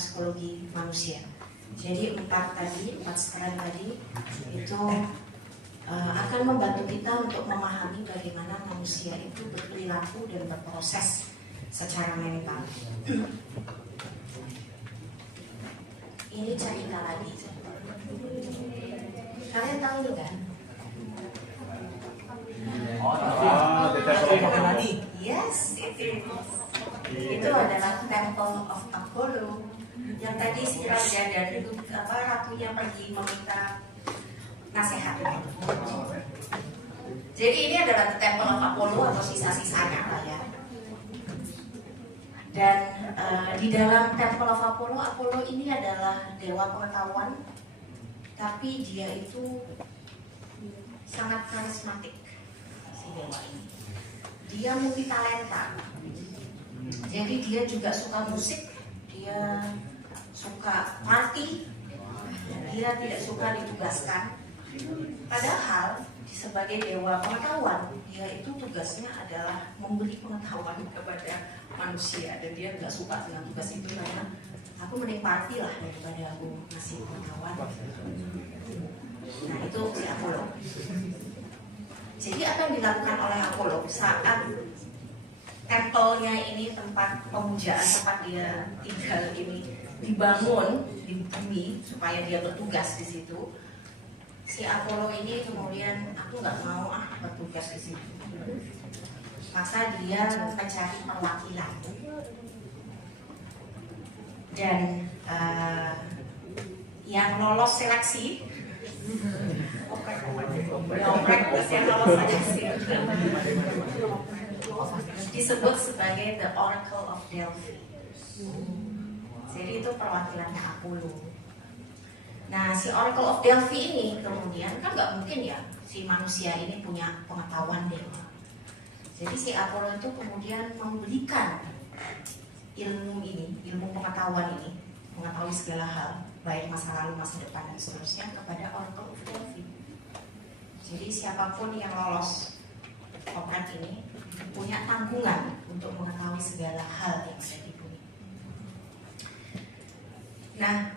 psikologi manusia. Jadi empat strand tadi itu akan membantu kita untuk memahami bagaimana manusia itu berperilaku dan berproses secara mental. Ini cerita lagi. Kalian tahu ini kan? Yes, itu adalah Temple of Apollo. Yang tadi si raja dan ratunya pergi meminta nasihat. Jadi ini adalah Temple of Apollo atau sisa-sisanya lah ya. Dan di dalam Temple of Apollo, Apollo ini adalah dewa pengetahuan, tapi dia itu sangat karismatik si dewa ini. Dia multi talenta. Jadi dia juga suka musik, dia suka party, dia tidak suka ditugaskan. Padahal sebagai dewa pengetahuan, dia itu tugasnya adalah memberi pengetahuan kepada manusia, dan dia nggak suka dengan tugas itu karena aku mending party lah daripada aku ngasih pengetahuan. Nah itu si Apollo. Jadi apa yang dilakukan oleh Apollo saat tempelnya ini, tempat pemujaan, tempat dia tinggal ini dibangun di bumi supaya dia bertugas di situ. Si Apollo ini kemudian aku nggak mau bertugas di situ. Maka dia mencari perwakilan dan yang lolos seleksi, yang lolos seleksi disebut sebagai the Oracle of Delphi. Jadi itu perwakilannya Apollo. Nah, si Oracle of Delphi ini kemudian kan nggak mungkin ya si manusia ini punya pengetahuan dewa. Jadi si Apollo itu kemudian memberikan ilmu ini, ilmu pengetahuan ini, mengetahui segala hal, baik masa lalu, masa depan, dan seterusnya kepada Oracle of Delphi. Jadi siapapun yang lolos operat ini punya tanggungan untuk mengetahui segala hal yang ada di bumi. Nah,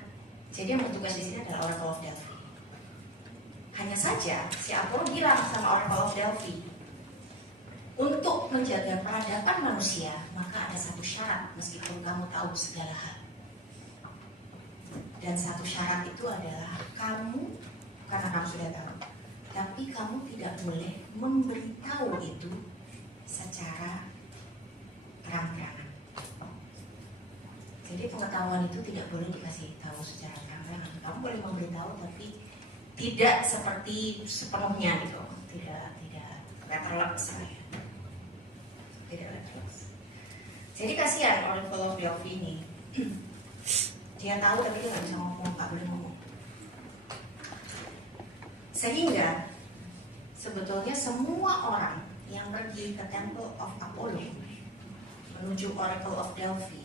jadi yang bertugas di sini adalah Oracle of Delphi. Hanya saja si Apollo bilang sama Oracle of Delphi, untuk menjaga peradaban manusia, maka ada satu syarat meskipun kamu tahu segala hal. Dan satu syarat itu adalah kamu, karena kamu sudah tahu, tapi kamu tidak boleh memberitahu itu secara terang-terangan. Jadi pengetahuan itu tidak boleh dikasih tahu secara terang-terangan. Kamu boleh memberitahu, tapi tidak seperti sepenuhnya gitu, tidak letterless ya. Tidak letterless. Jadi kasihan Oracle of Delphi ini. Dia tahu tapi dia nggak bisa ngomong, nggak boleh ngomong. Sehingga sebetulnya semua orang yang pergi ke Temple of Apollo menuju Oracle of Delphi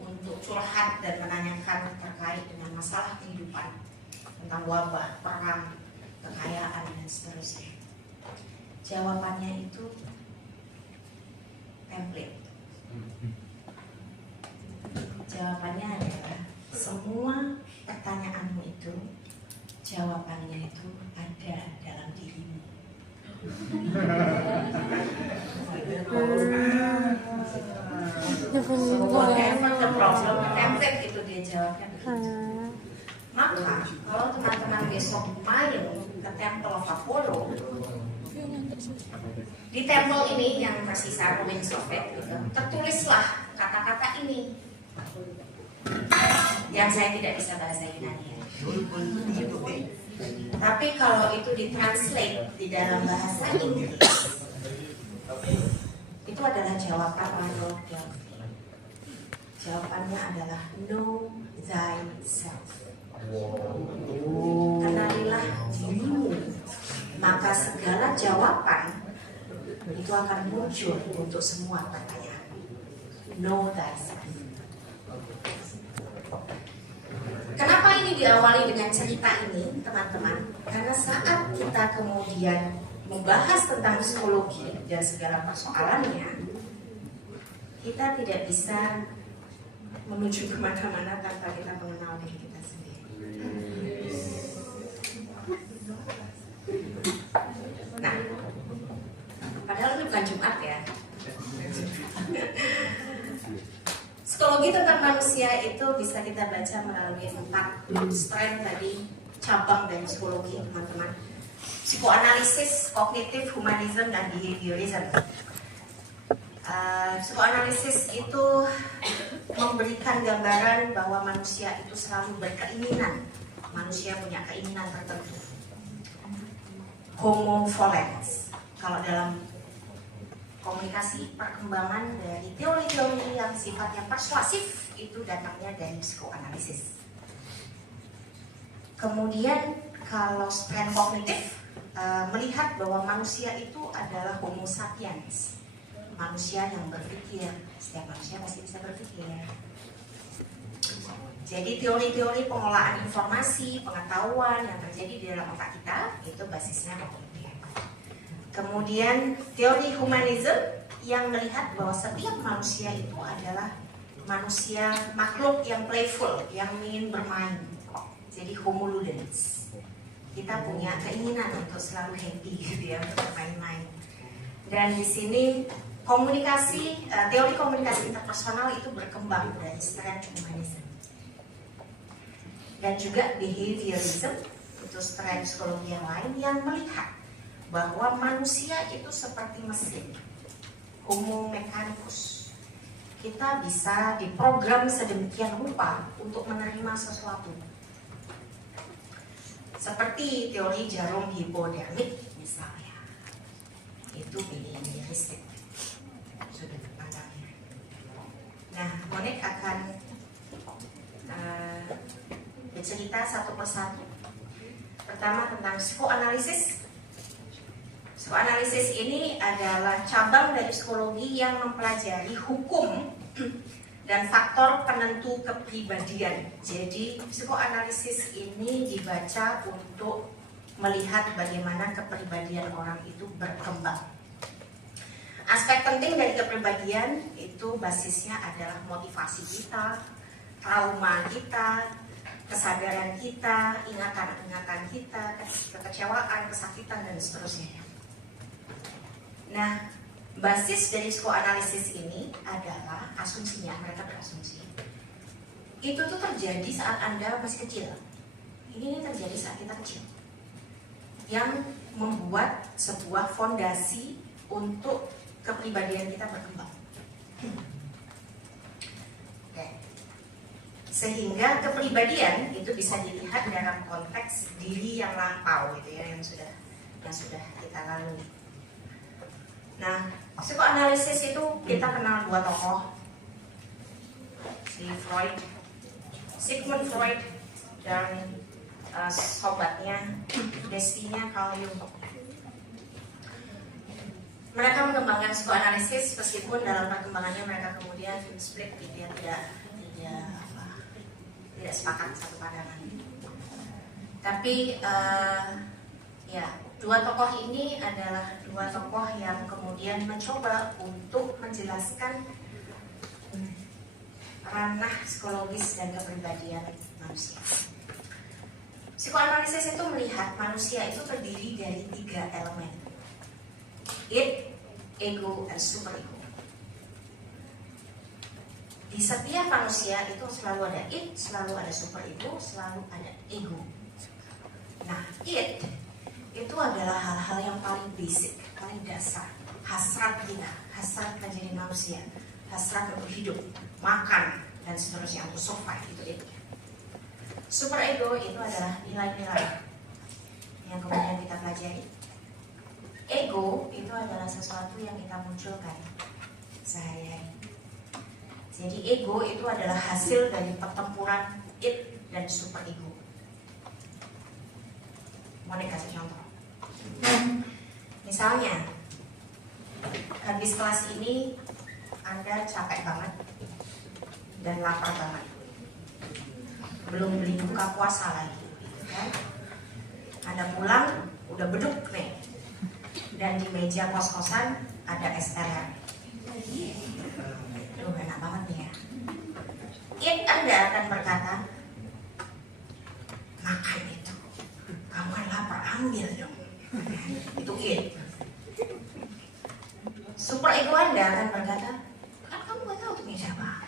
untuk curhat dan menanyakan terkait dengan masalah kehidupan, tentang wabah, perang, kekayaan, dan seterusnya, jawabannya itu template. Jawabannya adalah semua pertanyaanmu itu, jawabannya itu ada dalam dirimu. Whatever the problem, template itu dia jawabnya begitu. Maka kalau teman-teman besok main ke Temple of Apollo, di temple ini yang tersisa ruins of it, gitu, tertulislah kata-kata ini yang saya tidak bisa bahasa Yunani ya. Tapi kalau itu ditranslate di dalam bahasa Inggris, itu adalah jawaban Oracle of Delphi. Jawabannya adalah know thyself. Kenalilah dirimu, maka segala jawaban itu akan muncul untuk semua pertanyaan. Know thyself. Kenapa ini diawali dengan cerita ini, teman-teman? Karena saat kita kemudian membahas tentang psikologi dan segala persoalannya, kita tidak bisa menuju kemana-mana tanpa kita mengenal diri kita sendiri. Nah, padahal ini bukan Jumat ya. Psikologi tentang manusia itu bisa kita baca melalui 4 strand tadi, cabang dari psikologi, teman-teman. Psikoanalisis, kognitif, humanism, dan behaviorism. Psikoanalisis itu memberikan gambaran bahwa manusia itu selalu berkeinginan. Manusia punya keinginan tertentu. Homo volens. Kalau dalam komunikasi perkembangan dari teori-teori yang sifatnya persuasif itu datangnya dari psikoanalisis. Kemudian kalau strand kognitif melihat bahwa manusia itu adalah Homo sapiens, manusia yang berpikir. Setiap manusia pasti bisa berpikir. Jadi teori-teori pengolahan informasi, pengetahuan yang terjadi di dalam otak kita itu basisnya kognitif. Kemudian teori humanism yang melihat bahwa setiap manusia itu adalah manusia makhluk yang playful, yang ingin bermain. Jadi homo ludens. Kita punya keinginan untuk selalu happy gitu ya, untuk bermain-main. Dan di sini komunikasi, teori komunikasi interpersonal itu berkembang dari strand humanism. Dan juga behaviorism, itu strand psikologi yang lain yang melihat bahwa manusia itu seperti mesin, homo mechanicus. Kita bisa diprogram sedemikian rupa untuk menerima sesuatu. Seperti teori jarum hipodermik misalnya. Itu behavioristik sudut pandangnya. Nah, Monik akan bercerita satu persatu. Pertama tentang psikoanalisis. Psikoanalisis ini adalah cabang dari psikologi yang mempelajari hukum dan faktor penentu kepribadian. Jadi psikoanalisis ini dibaca untuk melihat bagaimana kepribadian orang itu berkembang. Aspek penting dari kepribadian itu basisnya adalah motivasi kita, trauma kita, kesadaran kita, ingatan-ingatan kita, kekecewaan, kesakitan, dan seterusnya. Nah, basis dari psikoanalisis ini adalah asumsinya, mereka berasumsi itu tuh terjadi saat Anda masih kecil. Ini terjadi saat kita kecil, yang membuat sebuah fondasi untuk kepribadian kita berkembang. Sehingga kepribadian itu bisa dilihat dalam konteks diri yang lampau gitu ya, yang sudah kita lalui. Nah, psikoanalisis itu kita kenal 2 tokoh, si Freud, Sigmund Freud, dan sobatnya, bestinya Carl Jung. Mereka mengembangkan psikoanalisis meskipun dalam perkembangannya mereka kemudian split gitu ya, tidak sepakat satu pandangan. Tapi ya, 2 tokoh ini adalah 2 tokoh yang kemudian mencoba untuk menjelaskan ranah psikologis dan kepribadian manusia. Psikoanalisis itu melihat manusia itu terdiri dari 3 elemen: id, ego, dan superego. Di setiap manusia itu selalu ada id, selalu ada superego, selalu ada ego. Nah, id itu adalah hal-hal yang paling basic, paling dasar. Hasrat kita, hasrat menjadi manusia, hasrat untuk hidup, makan, dan seterusnya, untuk survive, itu id. Superego itu adalah nilai-nilai yang kemudian kita pelajari. Ego itu adalah sesuatu yang kita munculkan sehari-hari. Jadi ego itu adalah hasil dari pertempuran id dan superego. Mau dikasih contoh. Misalnya, habis kelas ini Anda capek banget dan lapar banget. Belum beli buka puasa lagi, kan? Anda pulang udah beduk nih, dan di meja kos-kosan ada es teler. Enak banget nih ya. It Anda akan berkata, makan itu, kamu kan lapar, ambil dong. Itu it. Super ego Anda akan berkata, kan kamu gak tahu punya siapa,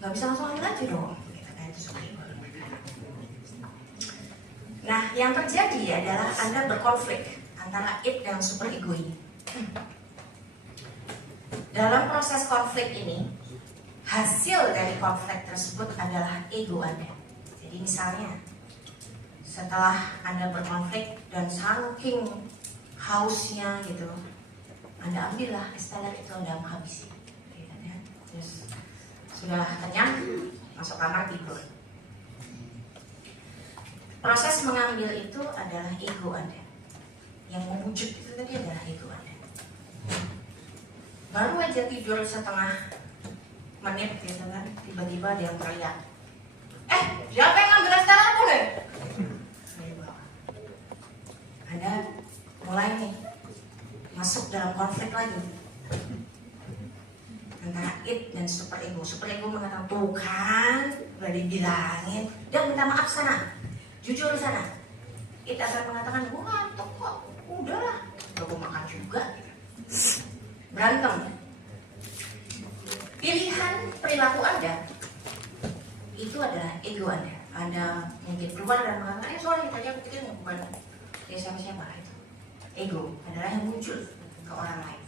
gak bisa langsung ambil aja dong. Itu super ego. Nah, yang terjadi adalah Anda berkonflik antara it dan super ego ini. Dalam proses konflik ini, hasil dari konflik tersebut adalah ego Anda. Jadi misalnya, setelah Anda berkonflik dan saking hausnya gitu, Anda ambillah es teler itu, Anda menghabisi. Terus sudah kenyang, masuk kamar tidur. Proses mengambil itu adalah ego Anda. Yang mewujud itu tadi adalah ego Anda. Baru aja tidur setengah menit gitu kan, tiba-tiba ada yang teriak, siapa yang ngambil es teler aku nih? Anda mulai nih masuk dalam konflik lagi antara it dan super ego. Super ego mengatakan, tuh kan udah dibilangin, dan minta maaf sana, jujur sana. It akan mengatakan, gue ngantuk kok, udahlah, udah gue makan juga. Berantem. Pilihan perilaku Anda itu adalah ego Anda. Anda mungkin keluar dan mengatakan, sorry tadi aku pikir bukan siapa-siapa. Itu ego adalah yang muncul ke orang lain.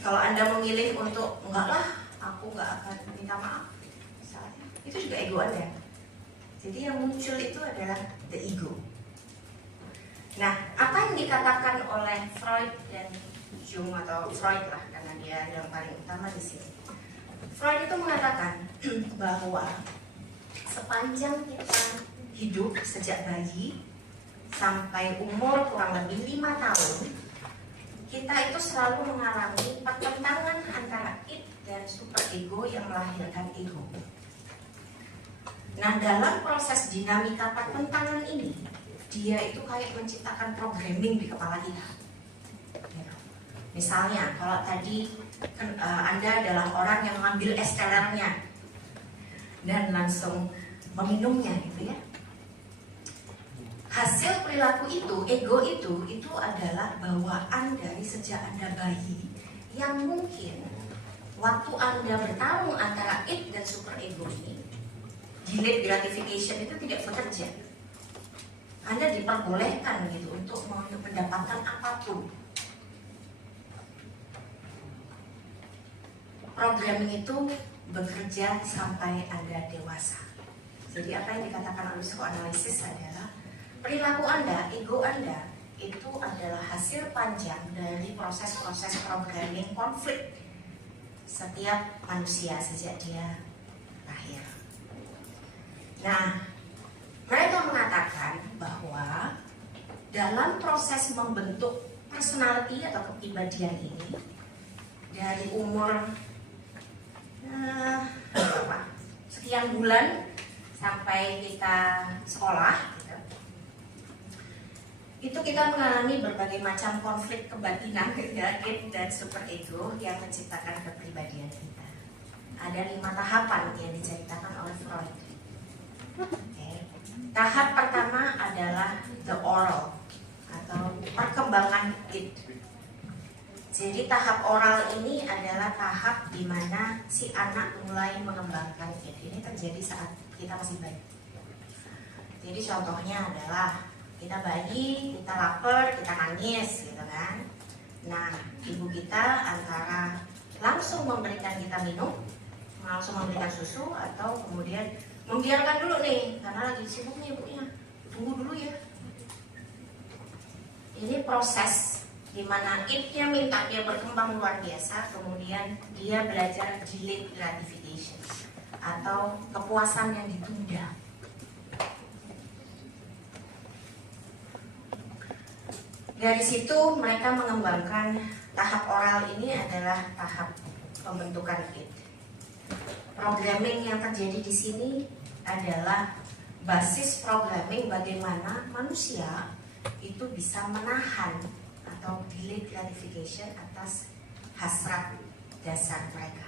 Kalau Anda memilih untuk enggak lah, aku nggak akan minta maaf, misalnya, itu juga ego Anda. Jadi yang muncul itu adalah the ego. Nah, apa yang dikatakan oleh Freud dan Jung, atau Freud lah karena dia yang paling utama di sini. Freud itu mengatakan bahwa sepanjang kita hidup sejak bayi sampai umur kurang lebih 5 tahun, kita itu selalu mengalami pertentangan antara it dan super ego yang melahirkan ego. Nah, dalam proses dinamika pertentangan ini, dia itu kayak menciptakan programming di kepala kita. Misalnya, kalau tadi Anda adalah orang yang mengambil es telernya dan langsung meminumnya gitu ya. Hasil perilaku itu, ego itu adalah bawaan dari sejak Anda bayi yang mungkin waktu Anda bertarung antara it dan super ego ini, delayed gratification itu tidak bekerja. Anda diperbolehkan gitu untuk mendapatkan apapun. Programming itu bekerja sampai Anda dewasa. Jadi apa yang dikatakan oleh psikoanalisis adalah perilaku Anda, ego Anda itu adalah hasil panjang dari proses-proses programming konflik setiap manusia sejak dia lahir. Nah, mereka mengatakan bahwa dalam proses membentuk personality atau kepribadian ini dari umur sekian bulan sampai kita sekolah gitu, itu kita mengalami berbagai macam konflik kebatinan ya, it dan super ego yang menciptakan kepribadian kita. Ada 5 tahapan yang diceritakan oleh Freud. Tahap pertama adalah the oral atau perkembangan it. Jadi tahap oral ini adalah tahap di mana si anak mulai mengembangkan it. Ini terjadi saat kita masih bayi. Jadi contohnya adalah kita bayi, kita lapar, kita nangis gitu kan. Nah, ibu kita antara langsung memberikan kita minum, langsung memberikan susu, atau kemudian membiarkan dulu nih karena lagi sibuk nih ibunya, tunggu dulu ya. Ini proses di mana it-nya minta dia berkembang luar biasa, kemudian dia belajar delayed gratification atau kepuasan yang ditunda. Dari situ mereka mengembangkan tahap oral ini adalah tahap pembentukan it. Programming yang terjadi di sini adalah basis programming bagaimana manusia itu bisa menahan atau delayed gratification atas hasrat dasar mereka.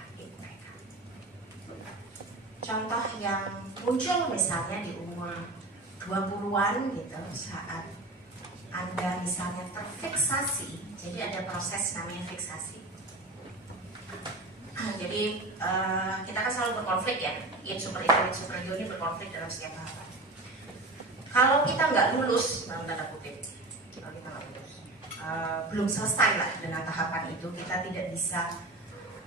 contoh yang muncul misalnya di umur 20-an gitu, saat Anda misalnya terfiksasi, jadi ada proses namanya fiksasi. Jadi kita kan selalu berkonflik ya, yin super ego ini berkonflik dalam setiap tahapan. Kalau kita nggak lulus, dalam tanda kutip, kalau kita nggak lulus, belum selesai lah dengan tahapan itu, kita tidak bisa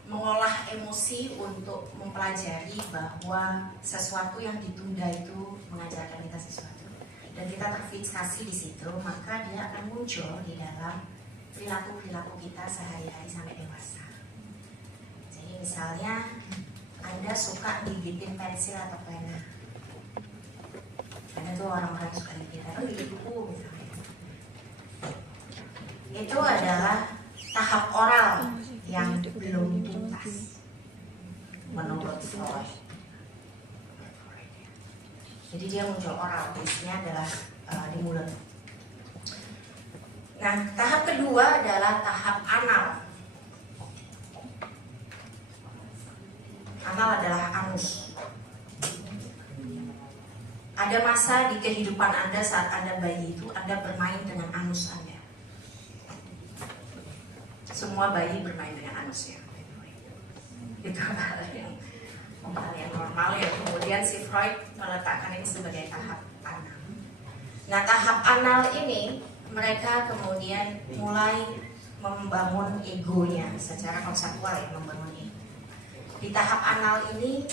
mengolah emosi untuk mempelajari bahwa sesuatu yang ditunda itu mengajarkan kita sesuatu, dan kita terfiksasi di situ, maka dia akan muncul di dalam perilaku kita sehari-hari sampai dewasa. Jadi misalnya Anda suka gigitin pensil atau pena, ada tuh orang-orang suka gigit buku misalnya. Itu adalah tahap oral yang belum tuntas menurut Freud. Jadi dia muncul oral, isinya adalah di mulut. Nah, tahap kedua adalah tahap anal. Anal adalah anus. Ada masa di kehidupan Anda saat Anda bayi itu Anda bermain dengan anus Anda. Semua bayi bermain dengan anusnya. Itu hal yang normal ya. Kemudian si Freud meletakkan ini sebagai tahap anal. Nah, tahap anal ini mereka kemudian mulai membangun egonya secara konseptual ya, membangun ego. Di tahap anal ini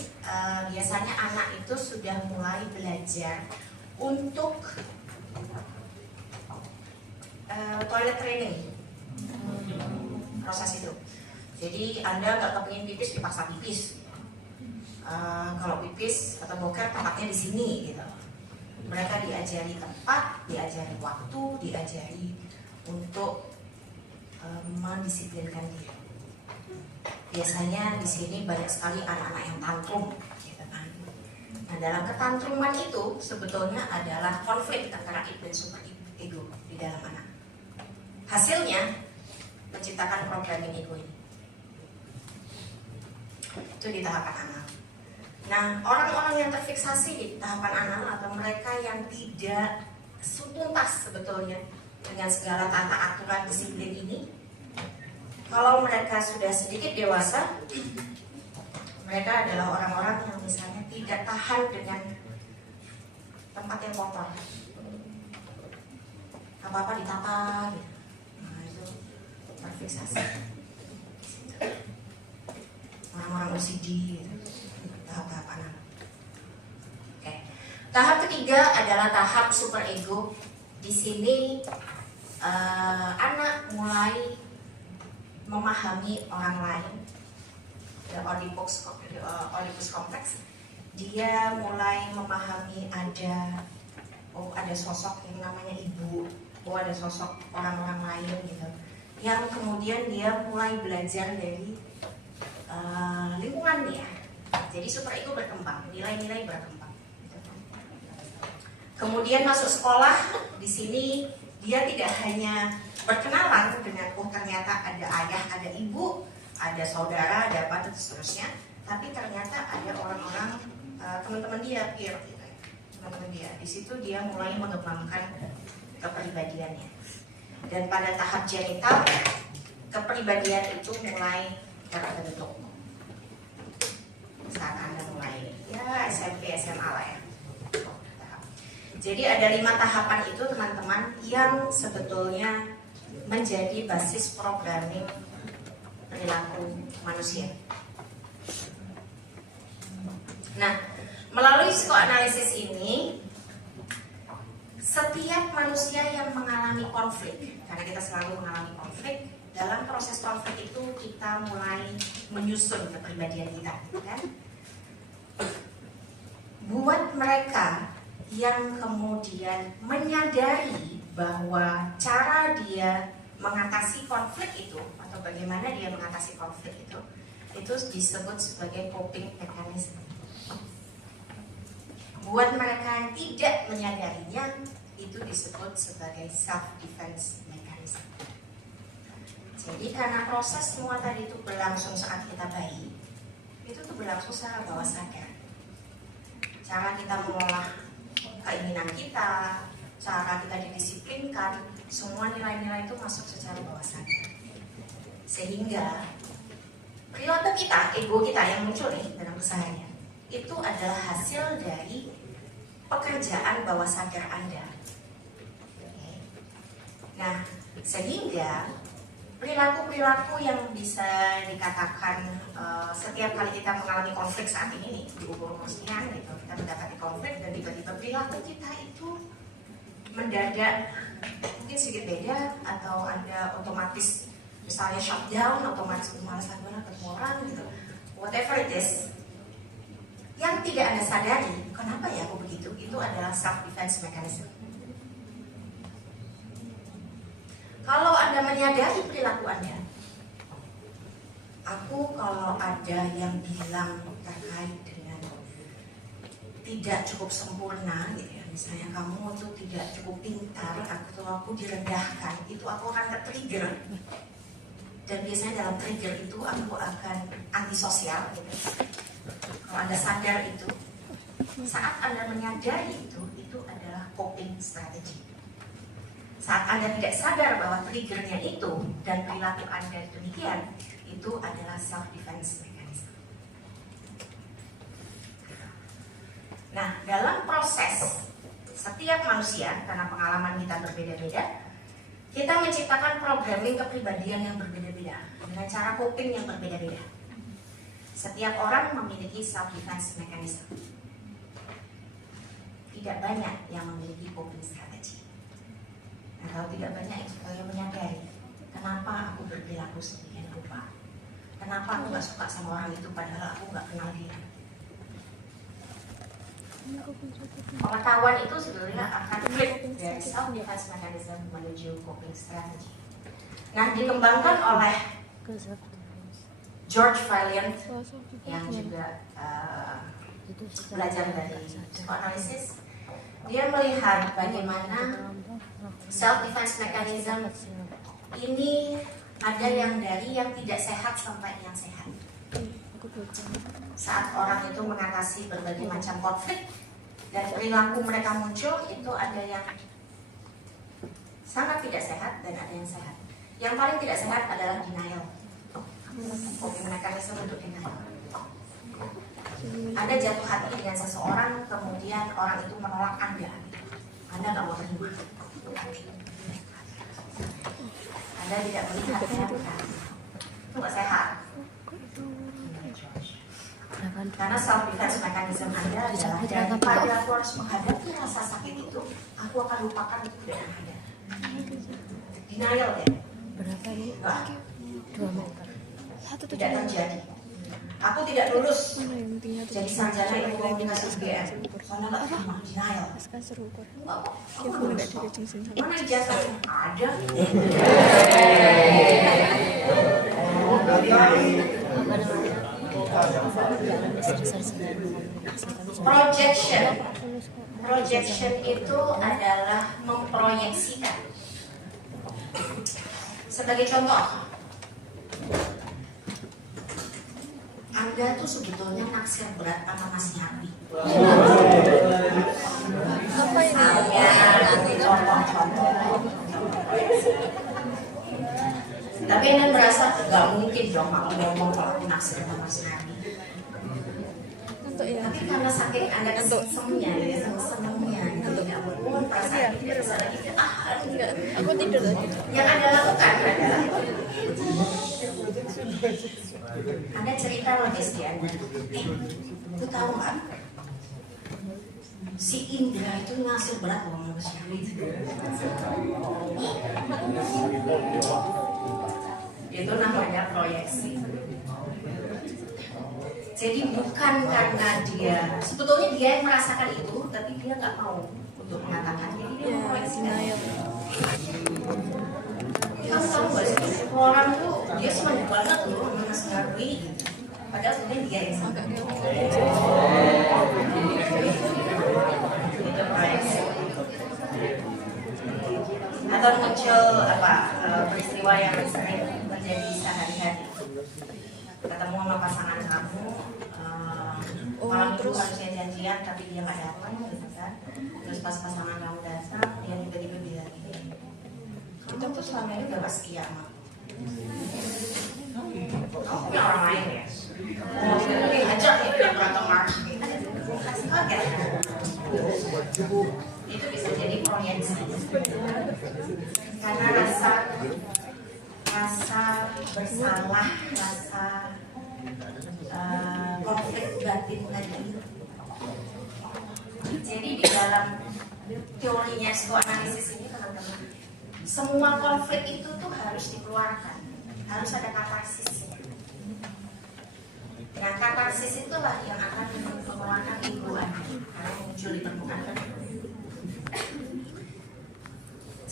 biasanya anak itu sudah mulai belajar untuk toilet training. Proses itu. Jadi Anda nggak kepingin pipis dipaksa pipis. Kalau pipis atau boker tempatnya di sini gitu. Mereka diajari tempat, diajari waktu, diajari untuk mendisiplinkan diri. Biasanya di sini banyak sekali anak-anak yang tantrum, gitu kan. Nah, dalam ketantruman itu sebetulnya adalah konflik antara id dan super ego di dalam anak. Hasilnya menciptakan programming ego ini. Itu di tahapan anal. Nah, orang-orang yang terfiksasi di tahapan anal atau mereka yang tidak tuntas sebetulnya dengan segala tata aturan disiplin ini, kalau mereka sudah sedikit dewasa, mereka adalah orang-orang yang misalnya tidak tahan dengan tempat yang kotor. Apa-apa ditata gitu. Nah, itu terfiksasi. Orang-orang OCD gitu. Tahap-tahap anal. Oke. Tahap ketiga adalah tahap super ego. Di sini anak mulai memahami orang lain. Oedipus kompleks. Dia mulai memahami ada sosok yang namanya ibu, ada sosok orang-orang lain gitu. Yang kemudian dia mulai belajar dari lingkungan dia. Jadi super ego berkembang, nilai-nilai berkembang. Kemudian masuk sekolah, di sini dia tidak hanya berkenalan dengan ternyata ada ayah, ada ibu, ada saudara, ada apa dan seterusnya, tapi ternyata ada orang-orang teman-teman dia, peer, gitu ya. Teman-teman dia. Di situ dia mulai mengembangkan kepribadiannya. Dan pada tahap genital, kepribadian itu mulai terbentuk. Saat Anda mulai ya SMP, SMA lah ya. Jadi ada 5 tahapan itu teman-teman yang sebetulnya menjadi basis programming perilaku manusia. Nah, melalui psikoanalisis ini, setiap manusia yang mengalami konflik, karena kita selalu mengalami konflik, dalam proses konflik itu kita mulai menyusun kepribadian kita, kan? Buat mereka yang kemudian menyadari bahwa cara dia mengatasi konflik itu atau bagaimana dia mengatasi konflik itu disebut sebagai coping mechanism. Buat mereka yang tidak menyadarinya, itu disebut sebagai self defense mechanism. Jadi karena proses semua tadi itu berlangsung saat kita bayi, itu tuh berlangsung secara bawah sadar. cara kita mengolah keinginan kita, cara kita didisiplinkan, semua nilai-nilai itu masuk secara bawah sadar. Sehingga perilaku kita, ego kita yang muncul nih dalam keseharian, itu adalah hasil dari pekerjaan bawah sadar Anda. Nah, sehingga perilaku-perilaku yang bisa dikatakan setiap kali kita mengalami konflik saat ini nih, di umur sekian gitu, kita mendapati konflik dan tiba-tiba perilaku kita itu mendadak mungkin sedikit beda, atau Anda otomatis misalnya shutdown, otomatis malas ketemu orang gitu, whatever it is, yang tidak Anda sadari, kenapa ya aku begitu, itu adalah self defense mechanism. Kalau Anda menyadari perilaku Anda, aku kalau ada yang bilang terkait dengan tidak cukup sempurna gitu ya, misalnya kamu tuh tidak cukup pintar atau aku direndahkan, itu aku akan ke-trigger. Dan biasanya dalam trigger itu aku akan antisosial gitu. Kalau Anda sadar itu, saat Anda menyadari itu adalah coping strategy. Saat Anda tidak sadar bahwa triggernya itu dan perilaku Anda demikian, itu adalah self defense mechanism. Nah, dalam proses setiap manusia, karena pengalaman kita berbeda-beda, kita menciptakan programming kepribadian yang berbeda-beda dengan cara coping yang berbeda-beda. Setiap orang memiliki self defense mechanism. Tidak banyak yang memiliki coping strategy. Nah, kalau tidak banyak yang menyadari kenapa aku berperilaku sedemikian rupa, kenapa aku gak suka sama orang itu padahal aku gak kenal dia. Pengetahuan itu sebenarnya akan flip dari self defense mechanism menuju coping strategy. Nah, dikembangkan oleh George Vaillant yang juga belajar dari psikoanalisis. Dia melihat bagaimana self defense mechanism ini ada yang dari yang tidak sehat sampai yang sehat. Saat orang itu mengatasi berbagai macam konflik dan perilaku mereka muncul, itu ada yang sangat tidak sehat dan ada yang sehat. Yang paling tidak sehat adalah denial. Coping mechanism untuk denial. Anda jatuh hati dengan seseorang, kemudian orang itu menolak Anda. Anda nggak mau terima. Anda tidak melihat kenyataan. Itu nggak sehat. Karena self defense mechanism Anda adalah daripada aku harus menghadapi rasa sakit itu, aku akan lupakan itu dengan Anda. Denial ya. Berapa ini? 2 meter. Tidak terjadi. Aku tidak lulus jadi sarjana ilmu komunikasi UGM. Karena nggak terima, denial. Aku lulus. Mana ijazahnya? Ada. Projection itu adalah memproyeksikan. Sebagai contoh, Anda tuh sebetulnya naksir berat sama Mas Nyarwi. Apa ini? Contoh-contoh. Tapi Anda merasa gak mungkin dong aku ngomong kalau aku naksir sama Mas Nyarwi. Tapi karena saking Anda kesemnya, senengnya, tidak ampun, perasaan tidak bisa lagi. Enggak, aku tidur lagi. Yang Anda lakukan adalah Anda cerita logis dia. Lu tahu nggak? Si Indra itu ngasih berat loh sama si Nyarwi. Itu namanya proyeksi. Jadi bukan karena dia, sebetulnya dia yang merasakan itu, tapi dia nggak mau untuk mengatakan. Jadi dia memproyeksikan. Kamu tahu nggak sih, orang tuh dia semangat banget loh sama Mas Nyarwi, padahal sebenarnya dia yang sangat. Itu proyeksi. Atau muncul peristiwa yang sering terjadi sehari-hari. Ketemu sama pasangan kamu, malam itu terus? harusnya janjian tapi dia nggak datang gitu kan. Terus pas pasangan kamu datang dia tiba-tiba bilang gini, kamu tuh selama ini udah gak setia sama aku. Kamu punya orang lain ya? Oh, diajak ya bilang berantem marah kasih kaget. Itu bisa jadi proyeksi karena rasa bersalah, rasa konflik batin tadi. Jadi di dalam teorinya psikoanalisis ini teman-teman, semua konflik itu tuh harus dikeluarkan, harus ada katarsis. Nah, katarsis itulah yang akan mengeluarkan ego Anda karena muncul di permukaan.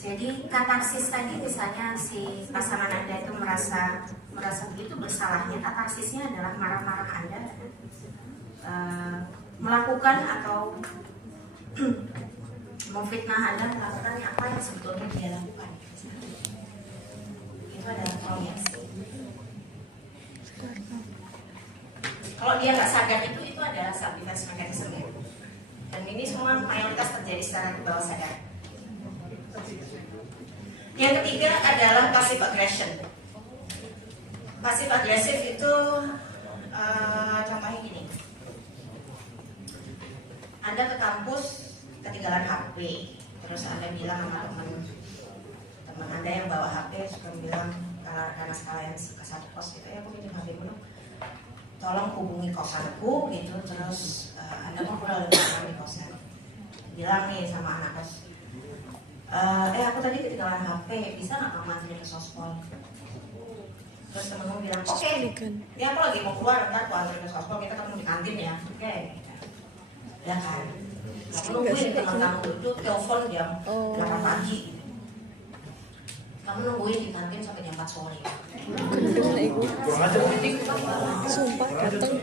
Jadi katarsis tadi misalnya si pasangan Anda itu merasa begitu bersalahnya, katarsisnya adalah marah-marah Anda melakukan atau memfitnah Anda melakukan apa yang sebetulnya dia lakukan. Itu adalah proyeksi. Kalau dia nggak sadar itu adalah self defense mechanism ya. Dan ini semua mayoritas terjadi secara di bawah sadar. Yang ketiga adalah passive aggression. Passive agresif itu contohnya gini. Anda ke kampus ketinggalan HP, terus Anda bilang sama teman Anda yang bawa HP, suka bilang karena sekalian ke satu kos gitu ya, aku pinjam HP dulu, tolong hubungi kosanku gitu. Terus Anda mau pulang di kosan, bilang nih sama anak kos, aku tadi ketinggalan HP, bisa nggak kamu anterin ke sospol? Terus temen-temen bilang, oke, ya aku lagi mau keluar, ntar aku anterin ke sospol, kita ketemu di kantin ya, oke. Ya kan, aku nungguin teman kamu itu telepon jam 8 pagi gitu. Kamu nungguin di kantin sampai jam 4 sore. Gendeng lah ibu. Sumpah dateng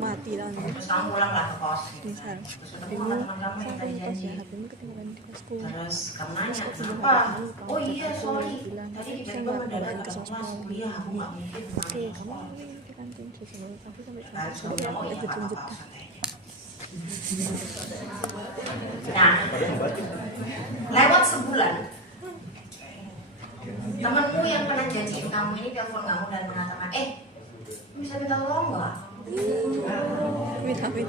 mati lah. Terus kamu pulang lah ke kos. Misal, Terus ketemu sama teman kamu yang tadi janji. HP-mu ketinggalan di kosku. Terus kamu nanya, kenapa? Oh iya, sorry. Tadi tiba-tiba mendadak ke kelas kuliah, aku nggak mungkin pulang Oke, ke kamu sekolah. di kantin sih, tapi sampai Kan jam suruh bilang, oh iya, itu nggak tunjuk apa-apa, dah. santai aja. Nah, lewat sebulan, temanmu yang pernah janjiin kamu ini telepon kamu dan mengatakan, bisa minta tolong nggak? Amit-amit.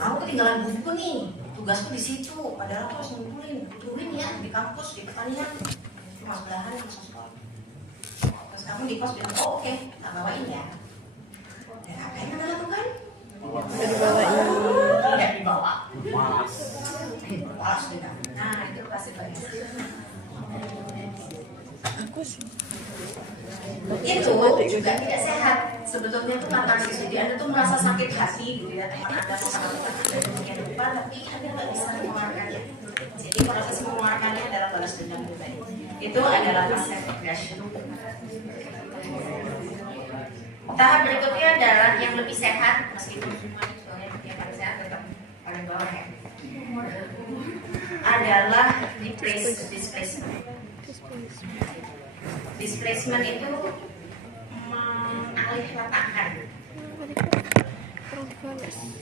Aku ketinggalan buku nih, tugasku di situ. Padahal aku harus ngumpulin ya di kampus, di pertanian. Cuma sebelahan di sekolah. Terus kamu di kos bilang, oh oke, tak bawain ya. Dan apa yang Anda lakukan? Udah dibawain. Tidak dibawa. Malas tidak. Nah itu pasti banyak. Aku sih. Itu juga tidak sehat. Sebetulnya itu katarsis. Jadi Anda tuh merasa sakit hati gitu ya. Teman Anda mau melakukan Anda demikian rupa, tapi Anda nggak bisa mengeluarkannya. Jadi proses mengeluarkannya adalah balas dendam juga. Itu adalah passive aggression. Tahap berikutnya adalah yang lebih sehat, meskipun semuanya yang paling sehat tetap paling bawah ya. Adalah displacement. Displacement itu mengalih letakkan.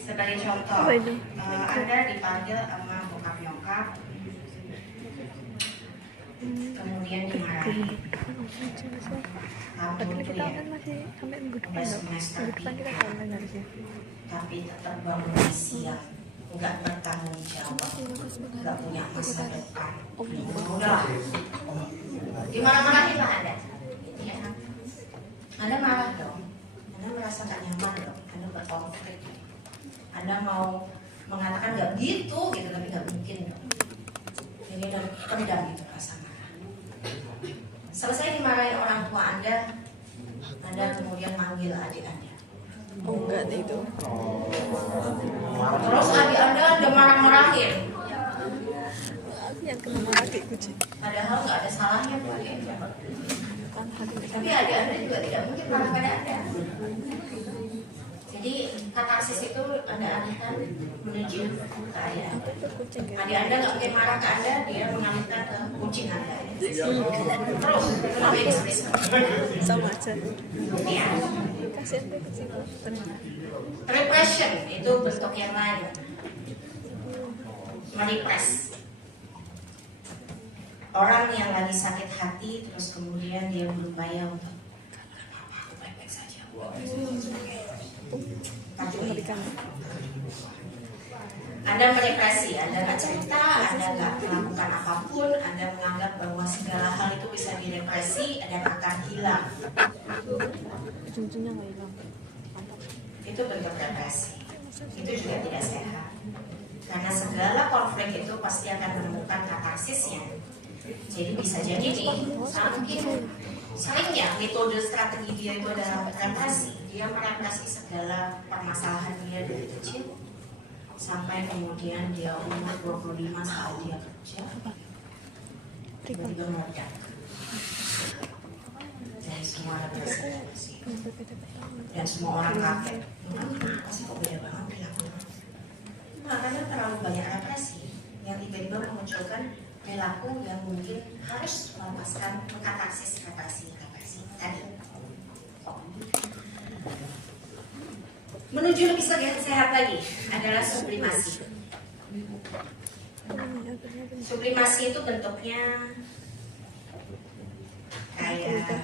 Sebagai contoh, Anda dipanggil sama bokap nyokap, kemudian dimarahi. Kamu itu ya, udah semester 3, tapi tetap bangun siang, nggak bertanggung jawab, nggak punya masa depan. Udahlah, dimarahin lah Anda. Anda marah dong, Anda merasa nggak nyaman dong, Anda berkonflik. Anda mau mengatakan nggak gitu, tapi nggak mungkin dong. Jadi Anda pendam gitu rasa marah. Selesai dimarahin orang tua Anda kemudian manggil adik Anda. Oh enggak deh itu. Terus adik Anda marah-marahin. Aku yang kena marah kayak kucing. Padahal nggak ada salahnya tuh adik Anda. Tapi adik Anda juga tidak mungkin marah pada Anda. Jadi katarsis itu Anda alihkan menuju ke adik Anda. Adik Anda nggak mungkin marah ke Anda, dia mengalihkan ke kucing Anda. Terus, itu namanya displacement. Sama aja. Ya. Kasihan deh ke situ. Repression itu bentuk yang lain. Merepress. Orang yang lagi sakit hati terus kemudian dia berupaya untuk aku baik-baik saja. Mengerikan. Anda merepresi, Anda nggak cerita, Anda nggak melakukan apapun, Anda menganggap bahwa segala hal itu bisa direpresi dan akan hilang. Ujung-ujungnya nggak hilang. Itu bentuk represi. Itu juga tidak sehat. Karena segala konflik itu pasti akan menemukan katarsisnya. Jadi bisa jadi nih, saking seringnya metode strategi dia itu adalah represi. Dia merepresi segala permasalahan dia dari kecil sampai kemudian dia umur 25 saat dia kerja tiba-tiba meledak. Dan semua represi. Dan semua orang kaget. Kenapa sih kok beda banget perilakunya? Makanya terlalu banyak represi yang tiba-tiba memunculkan perilaku yang mungkin harus melepaskan katarsis represi tadi. Menuju lebih sehat lagi adalah sublimasi. Sublimasi itu bentuknya kayak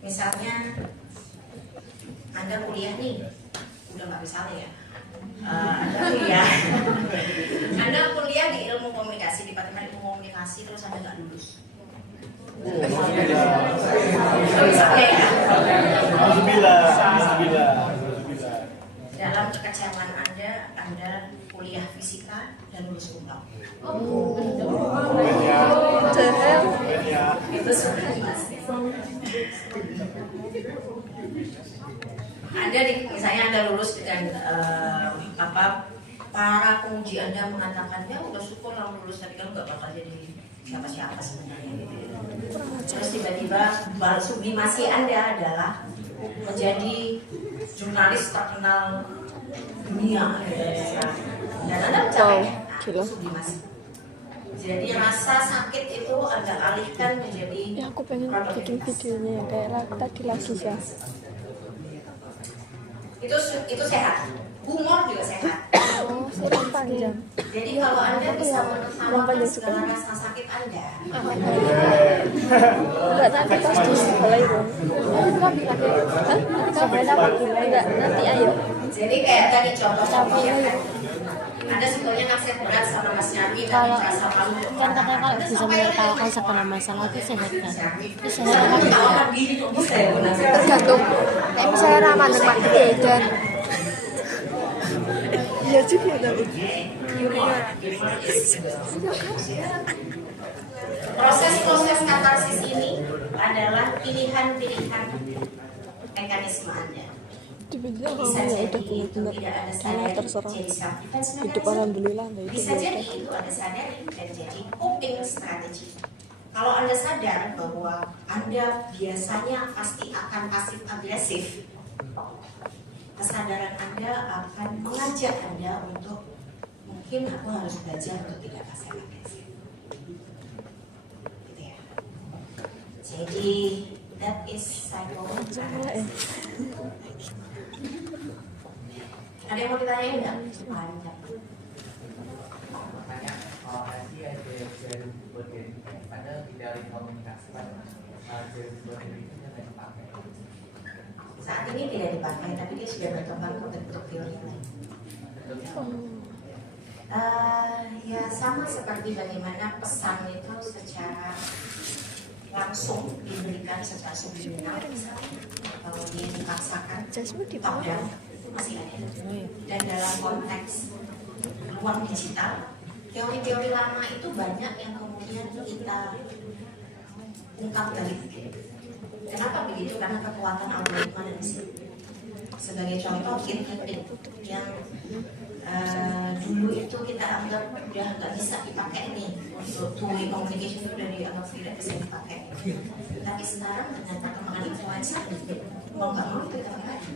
misalnya Anda kuliah nih, udah nggak misalnya ya, Anda kuliah di ilmu komunikasi, departemen ilmu komunikasi, terus Anda nggak lulus. Dalam kekecewaan Anda kuliah fisika dan lulus umum. Itu sublimasi. Misalnya Anda lulus dengan para penguji Anda mengatakan ya udah syukur lah lulus, tapi kan nggak bakal jadi siapa-siapa sebenarnya. Terus tiba-tiba sublimasi Anda adalah menjadi jurnalis terkenal dunia dan Anda mencapai sublimasi. Jadi rasa sakit itu Anda alihkan menjadi Ya aku pengen bikin videonya ya kayak tadi lagi ya. Itu sehat. Humor juga sehat. Oh, sekarang panjang. Jadi kalau Anda bisa menertawakan segala rasa sakit Anda, Enggak, nanti pas di sekolah itu. Enggak bilang ya. Hah? Enggak, nanti ayo. jadi kayak tadi contoh-contohnya kan, Anda sebetulnya ngasih berat sama Mas Nyarwi dan merasa malu. Kan katanya kalau bisa menertawakan segala masalah itu sehat kan? Itu sehat Saya kan? menertawakan diri kok bisa ya benar. Tergantung. Kayak misalnya ramah depan dan iya juga tapi Proses-proses katarsis ini adalah pilihan-pilihan mekanisme Anda. dibilang Bisa ya jadi udah itu benar-benar tidak ada karena sadari terserah jadi self defense hidup mechanism. alhamdulillah nggak itu Bisa jadi biasa. itu ada sadari dan jadi coping strategi. Kalau Anda sadar bahwa Anda biasanya pasti akan pasif agresif, kesadaran Anda akan mengajak Anda untuk mungkin aku harus belajar untuk tidak pasif agresif. Gitu ya. Jadi that is psychology. Salah ya. Ada yang mau ditanyain nggak? Panjang. Makanya kalau tadi ada jarum body padahal di dalam komunikasi pada jarum body itu tidak dipakai. Saat ini tidak dipakai, tapi dia sudah berkembang ke bentuk teori lain. Ya sama seperti bagaimana pesan itu secara langsung diberikan secara subliminal, kalau dia dipaksakan Jasmu di top bawah. down masih ada. Dan dalam konteks ruang digital, teori-teori lama itu banyak yang kemudian kita ungkap balik. Kenapa begitu? Karena kekuatan algoritma ada di sini. Sebagai contoh, GitHub yang dulu itu kita anggap udah nggak bisa dipakai nih untuk two-way communication, itu udah dianggap tidak bisa dipakai. Tapi sekarang dengan perkembangan influencer, mau nggak mau kita pakai lagi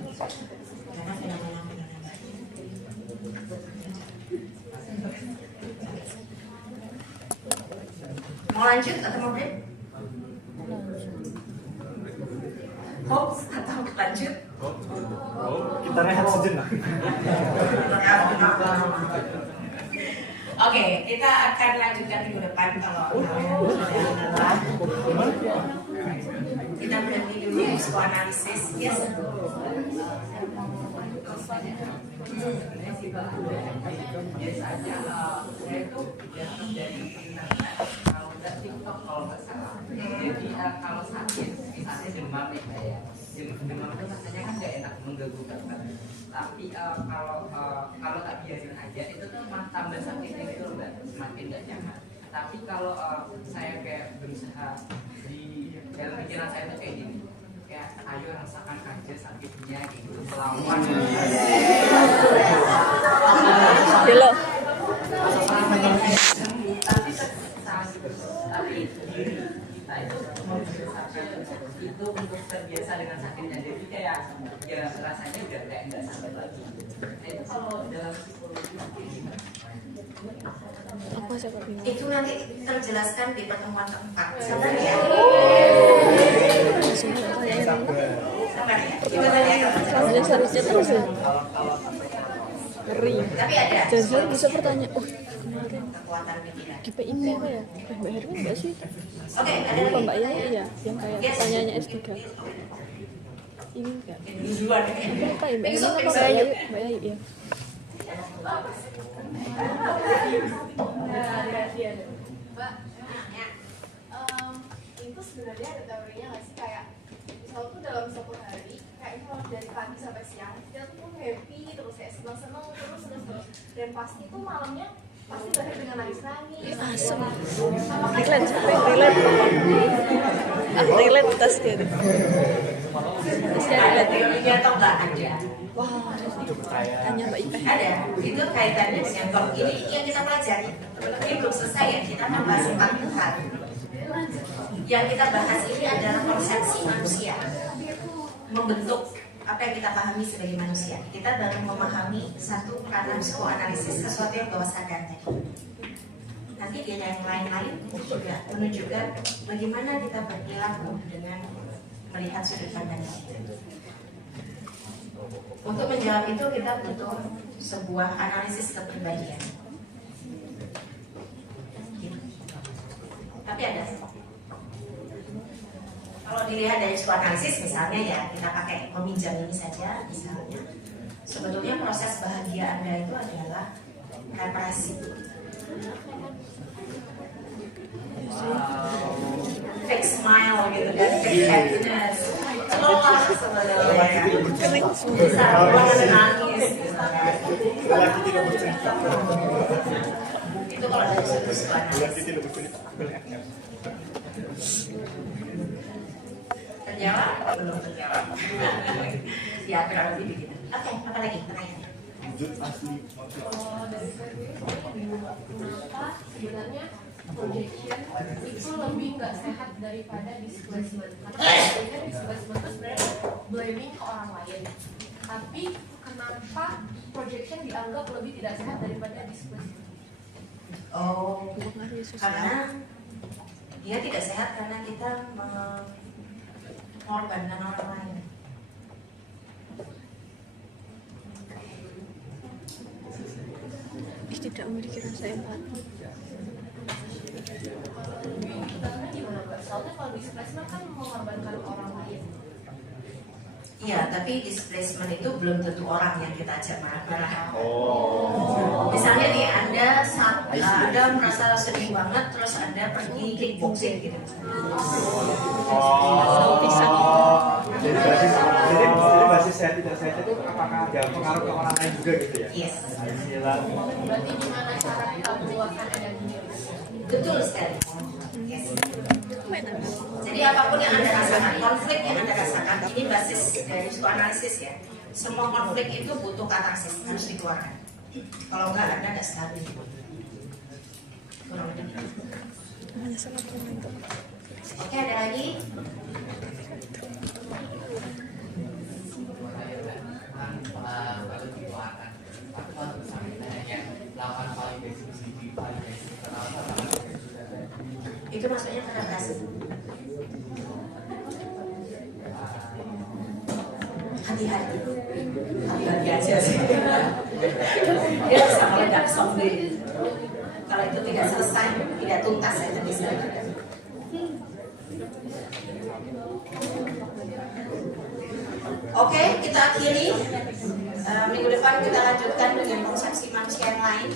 karena fenomena-fenomena baru. Mau lanjut atau mau break? Hoax atau lanjut? Kita rehat sejenak. Oke, kita akan lanjutkan minggu depan kalau adalah kita berhenti dulu psikoanalisis. Yes. Biasanya saya itu dari kalau nggak TikTok kalau nggak salah. Jadi kalau sakit, misalnya demam ya, demam itu rasanya kan nggak enak, mengganggu banget. Tapi kalau tak biarin aja itu tuh malah tambah sakitnya gitu loh mbak, semakin nggak nyaman. Tapi kalau saya kayak berusaha di dalam pikiran saya tuh kayak gini, kayak ayo rasakan aja sakitnya gitu, melawan. Hello. Tapi diri kita itu membiasakan itu untuk terbiasa dengan sakitnya, jadi kayak ya rasanya udah kayak nggak sakit lagi. Nah itu kalau dalam psikologi kayak gimana? Aku siapa bingung. Itu nanti terjelaskan di pertemuan keempat. Sabar ya. Sabar ya. Itu tadi ada. Kemudian seharusnya terus ya. Ngeri. Tapi ada. Jujur bisa bertanya, oh Kekuatan pikiran. GPI ini apa ya? Mbak Herwin enggak sih? Oke, ada Apa lagi. Mbak Yaya iya? Yang kayak pertanyaannya S3. Ini enggak? Duluan ya. Apa ya Mbak Herwin apa Mbak Yayu? Mbak Yayu ya. Mbak, itu sebenarnya ada teorinya nggak sih kayak misal tuh dalam satu hari kayak kalau dari pagi sampai siang kita tuh happy terus kayak seneng-seneng terus dan pasti tuh malamnya pasti berakhir dengan nangis-nangis. Asem. Sama kayak Relate, siapa yang relate? Relate tas gitu. Tasnya Ada relate. teorinya atau enggak ada? Wah, tanya Mbak Ipeh. Ada. Itu kaitannya dengan kalau ini yang kita pelajari. Ini belum selesai ya. Kita membahas 4 hal. Yang kita bahas ini adalah persepsi manusia, membentuk apa yang kita pahami sebagai manusia. Kita baru memahami satu karena psikoanalisis, sesuatu yang bawah sadar tadi. Nanti dia yang lain-lain juga menunjukkan bagaimana kita berperilaku dengan melihat sudut pandang kita. Untuk menjawab itu kita butuh sebuah analisis kepribadian. Gitu. Tapi ada. Kalau dilihat dari psikoanalisis misalnya ya kita pakai meminjam ini saja misalnya. Sebetulnya proses bahagia Anda itu adalah reparasi. Fake smile gitu kan, fake happiness. Lelah sebenarnya. Bisa nangis. Lelaki tidak bercerita. Itu kalau dari sudut psikoanalisis. Lelaki tidak bercerita. Terjawab? Belum terjawab. Ya kurang lebih begitu. Oke, apa lagi pertanyaannya? Wujud asli. kalau dari saya kenapa sebenarnya projection itu lebih nggak sehat daripada displacement karena displacement itu sebenarnya blaming ke orang lain tapi kenapa projection dianggap lebih tidak sehat daripada displacement? Oh, Mempengaruhi sosial. karena dia tidak sehat karena kita mengorbankan orang lain. Tidak memiliki rasa empati. Karena gimana Mbak? Soalnya kalau displacement kan mengorbankan orang lain. Iya, tapi displacement itu belum tentu orang yang kita ajak marah-marah. Oh. Misalnya nih, Anda merasa sedih banget, terus Anda pergi kickboxing gitu. Jadi basis saya tidak saya itu apakah ada pengaruh ke orang lain juga gitu ya? Yes, Bismillah. Berarti gimana cara kita meluapkan energinya? betul sekali. Yes. Jadi apapun yang Anda rasakan, konflik yang Anda rasakan, ini basis dari psikoanalisis ya. Semua konflik itu butuh katarsis, harus dikeluarkan. Kalau enggak, Anda nggak stabil. Kurang lebih. Hanya salah momentum. Oke, ada lagi? Itu hati-hati. Hati-hati aja sih. Dia bisa meledak someday. Kalau itu tidak selesai, tidak tuntas, itu bisa juga. Oke, kita akhiri. Minggu depan kita lanjutkan dengan konsepsi manusia yang lain.